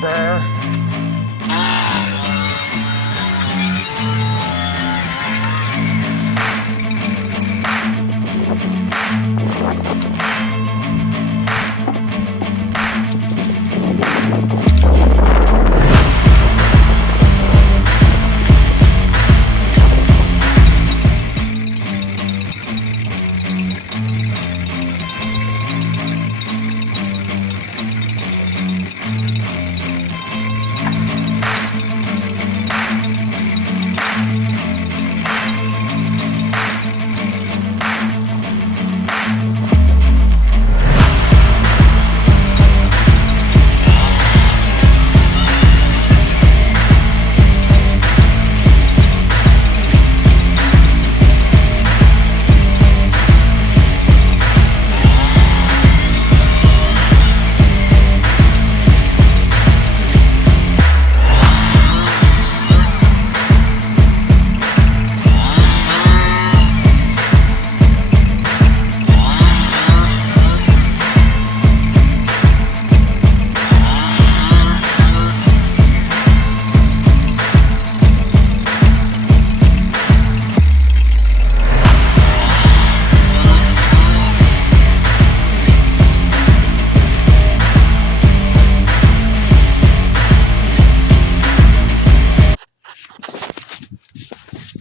bar.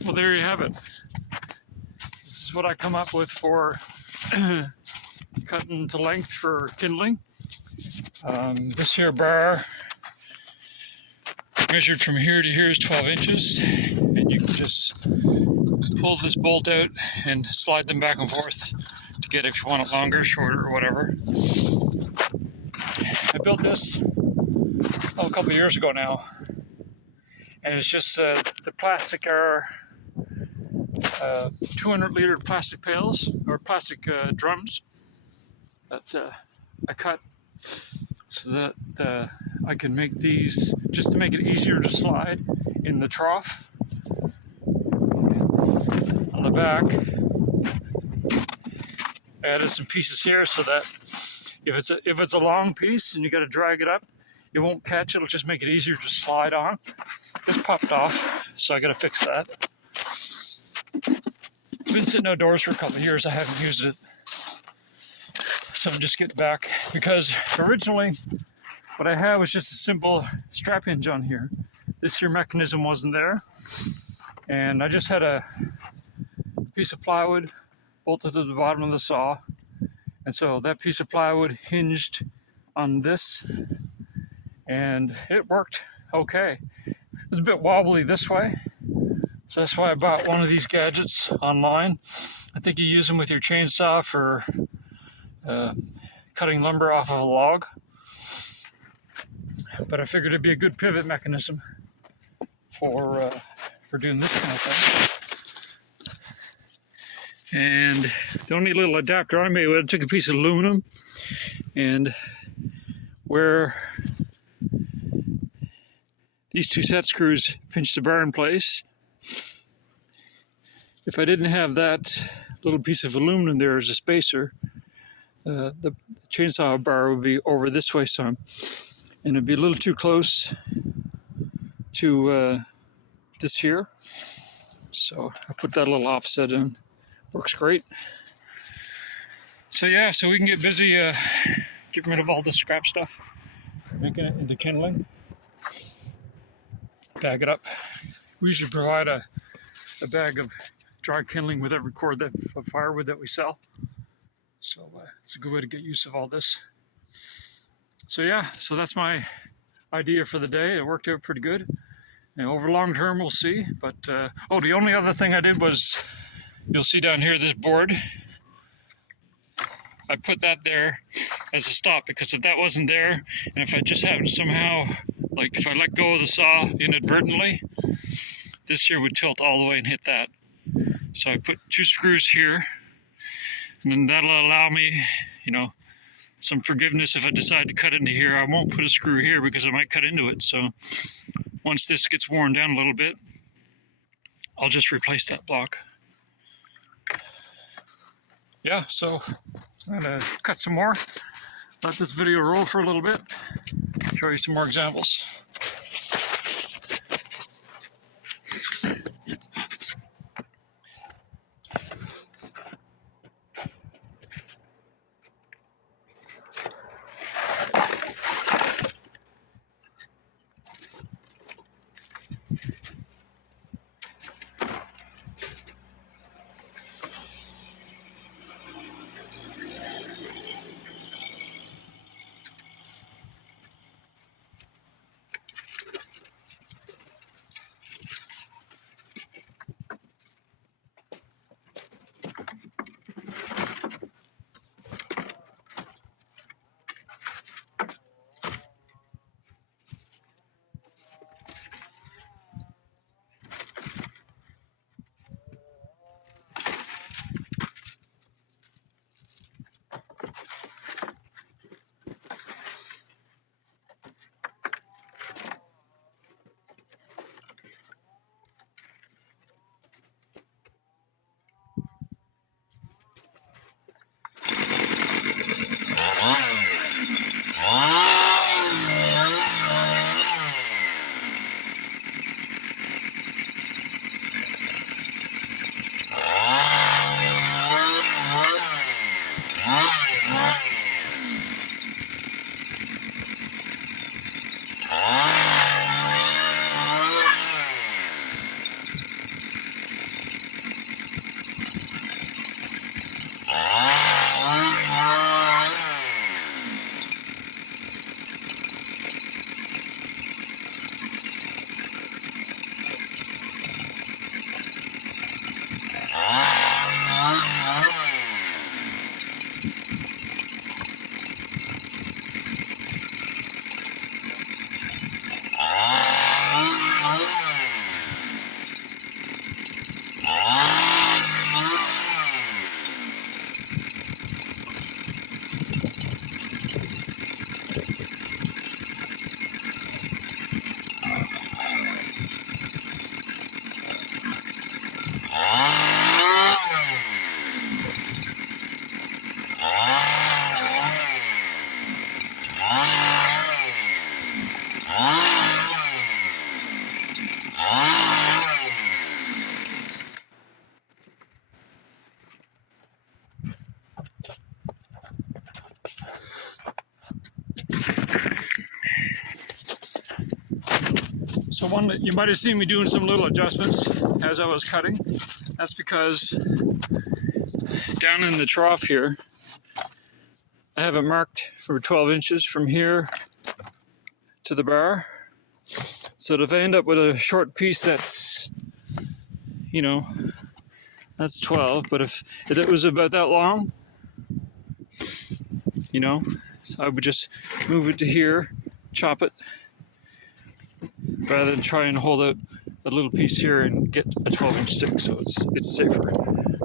Well, there you have it. This is what I come up with for cutting to length for kindling. This here bar measured from here to here is 12 inches, and you can just pull this bolt out and slide them back and forth to get if you want it longer, shorter, or whatever. I built this a couple of years ago now, and it's just the plastic are 200-liter plastic pails or plastic drums that I cut so that I can make these just to make it easier to slide in the trough. On the back, I added some pieces here so that if it's a long piece and you got to drag it up, it won't catch. It'll just make it easier to slide on. This popped off, so I got to fix that. It's been sitting outdoors for a couple of years. I haven't used it, so I'm just getting back because originally what I had was just a simple strap hinge on here. This here mechanism wasn't there, and I just had a piece of plywood bolted to the bottom of the saw, and so that piece of plywood hinged on this, and it worked okay. It was a bit wobbly this way, so that's why I bought one of these gadgets online. I think you use them with your chainsaw for cutting lumber off of a log, but I figured it'd be a good pivot mechanism for doing this kind of thing. And the only little adapter I made with it, I took a piece of aluminum, and where these two set screws pinch the bar in place, if I didn't have that little piece of aluminum there as a spacer, the chainsaw bar would be over this way some, and it'd be a little too close to this here. So I put that little offset in. Works great. So yeah, so we can get busy getting rid of all the scrap stuff, making it into kindling, bag it up. We usually provide a bag of dry kindling with every cord of firewood that we sell. So it's a good way to get use of all this. So yeah, so that's my idea for the day. It worked out pretty good. And over long term, we'll see. But oh, the only other thing I did was, you'll see down here this board. I put that there as a stop because if that wasn't there, and if I just happened to somehow, like if I let go of the saw inadvertently, this here would tilt all the way and hit that. So I put 2 screws here, and then that'll allow me, you know, some forgiveness if I decide to cut into here. I won't put a screw here because I might cut into it. So once this gets worn down a little bit, I'll just replace that block. Yeah, so I'm gonna cut some more, let this video roll for a little bit, show you some more examples. So one that you might have seen me doing some little adjustments as I was cutting. That's because down in the trough here, I have it marked for 12 inches from here to the bar. So that if I end up with a short piece that's, you know, that's 12, but if it was about that long, you know, so I would just move it to here, chop it, rather than try and hold out a little piece here and get a 12-inch stick, so it's safer.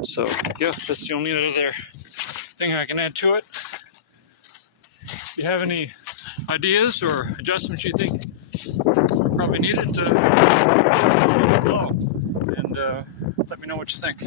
So yeah, that's the only other thing I can add to it. If you have any ideas or adjustments you think are probably needed, shoot me below and let me know what you think.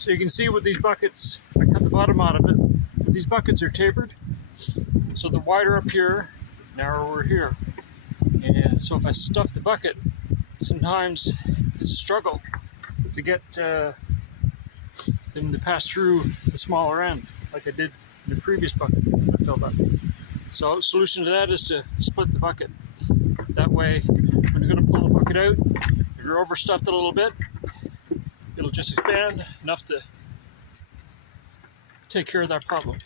So you can see with these buckets, I cut the bottom out of it. These buckets are tapered, so they're wider up here, narrower here. And so if I stuff the bucket, sometimes it's a struggle to get them to pass through the smaller end, like I did in the previous bucket that I filled up. So the solution to that is to split the bucket. That way, when you're going to pull the bucket out, if you're overstuffed a little bit, it'll just expand enough to take care of that problem.